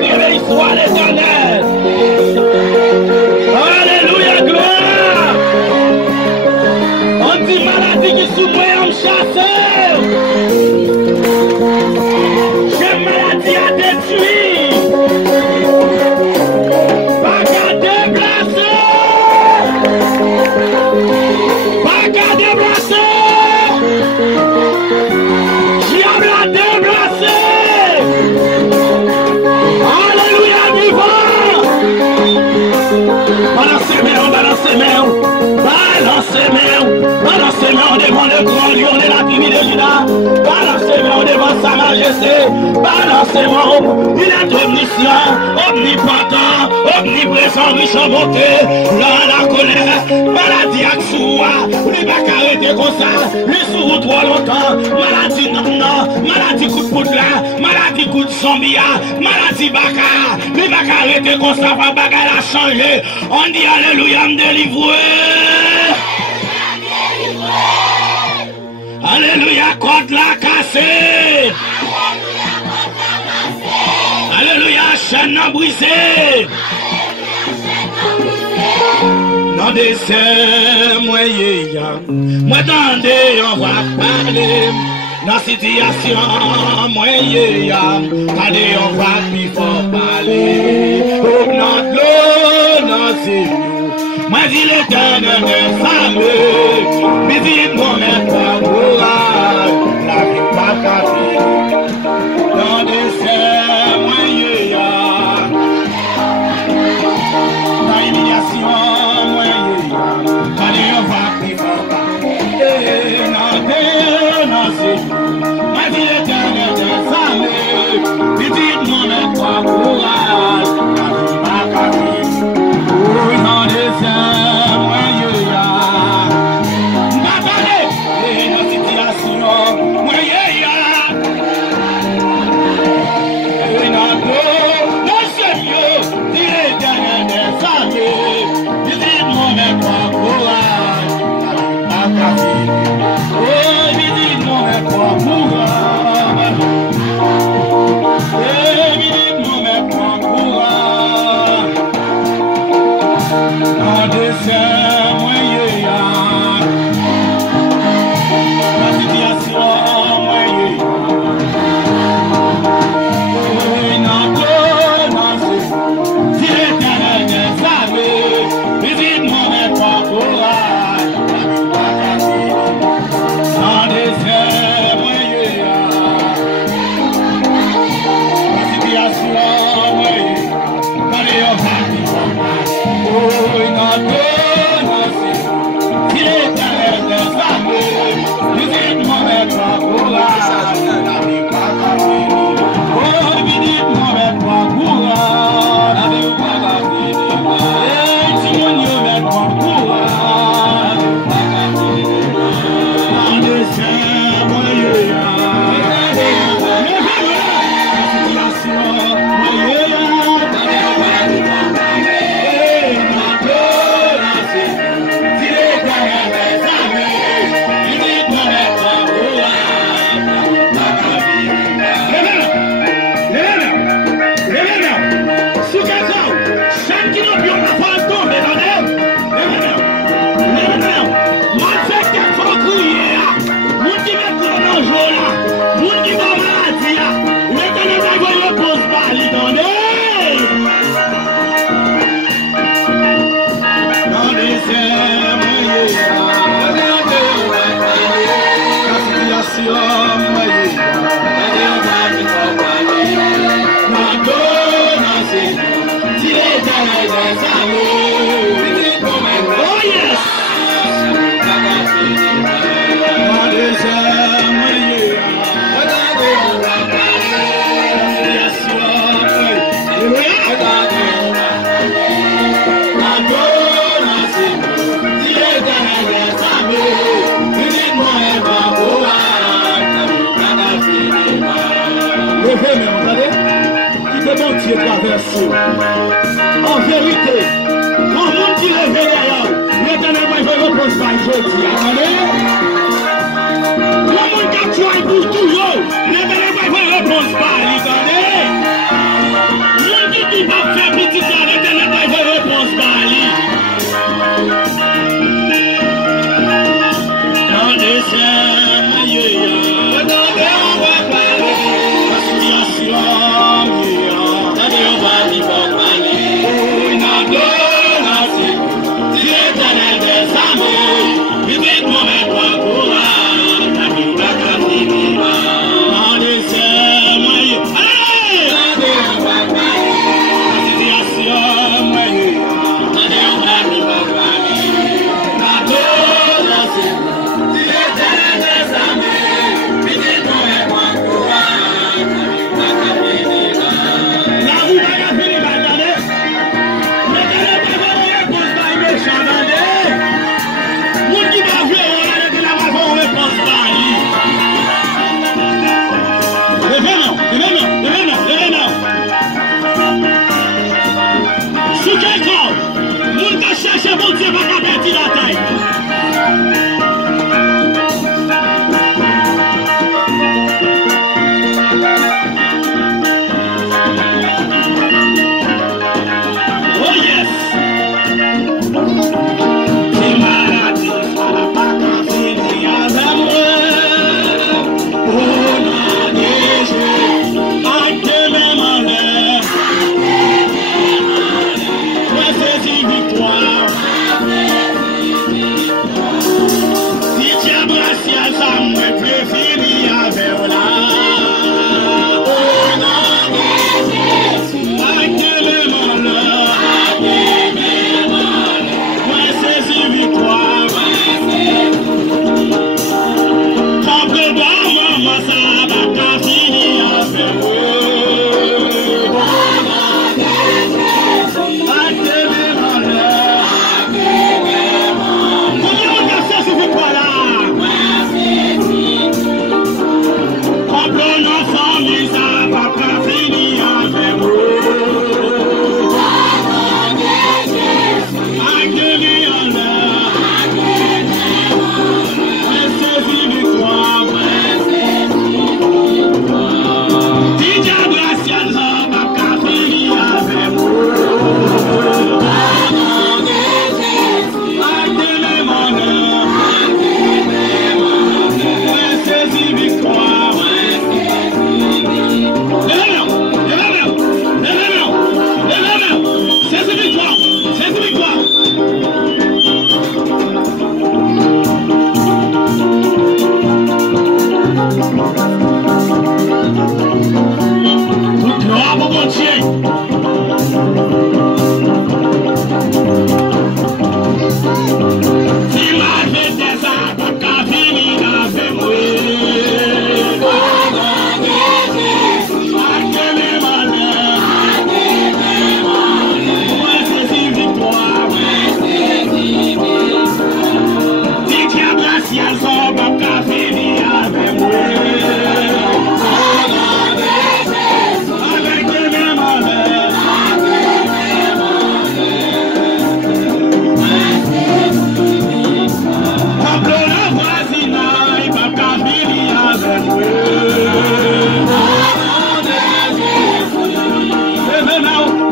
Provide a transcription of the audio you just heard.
réveil soit l'Éternel. Alléluia, gloire. On dit maladie qui souffre en chasseur. J'ai maladie à détruire. Pas qu'à déplacer. Pas qu'à déplacer. Diable à déplacer. Alléluia, vivant. Balancez mains, balancez mains. Balancez mains devant le grand lion de la tribu de Juda. Balancez mains devant sa majesté. Balancez mains, il est omniscient, omnipotent, omniprésent, riche en bonté. Dans la colère, maladie à soua, les bacs arrêtés comme ça, les sous trop longtemps. Maladie non, maladie coup de poudre, maladie coup de zombia, maladie baka, les bacs arrêtés comme ça, pas bagarre a changé. On dit alléluia, me délivrer. Alléluia, côte la cassée. Alléluia, chaîne a brisé. Non, dessert, moi, moi, tendez, on va parler. Dans la situation, moi, allez, on va plus fort parler. Oh, non, non, c'est nous. Moi, dis l'Éternel de Samuel. Mais dis-moi, mais pas courage. La vie pas capée. Dans des serres, moi, dans l'humiliation, moi, allez, on va plus fort parler. Non, c'est nous. Moi, dis l'Éternel de Samuel. Mais dis-moi, mais pas courage. La vie pas capée. Oh, non, des serres, moi, En vérité, quand vous tirez derrière, l'Éternel va faire repose par jeudi. Attendez. Le monde qui a tué pour toujours, l'Éternel va faire repose par. Attendez. chien. Si ma vie était ça, pas qu'à venir avec moi. Now,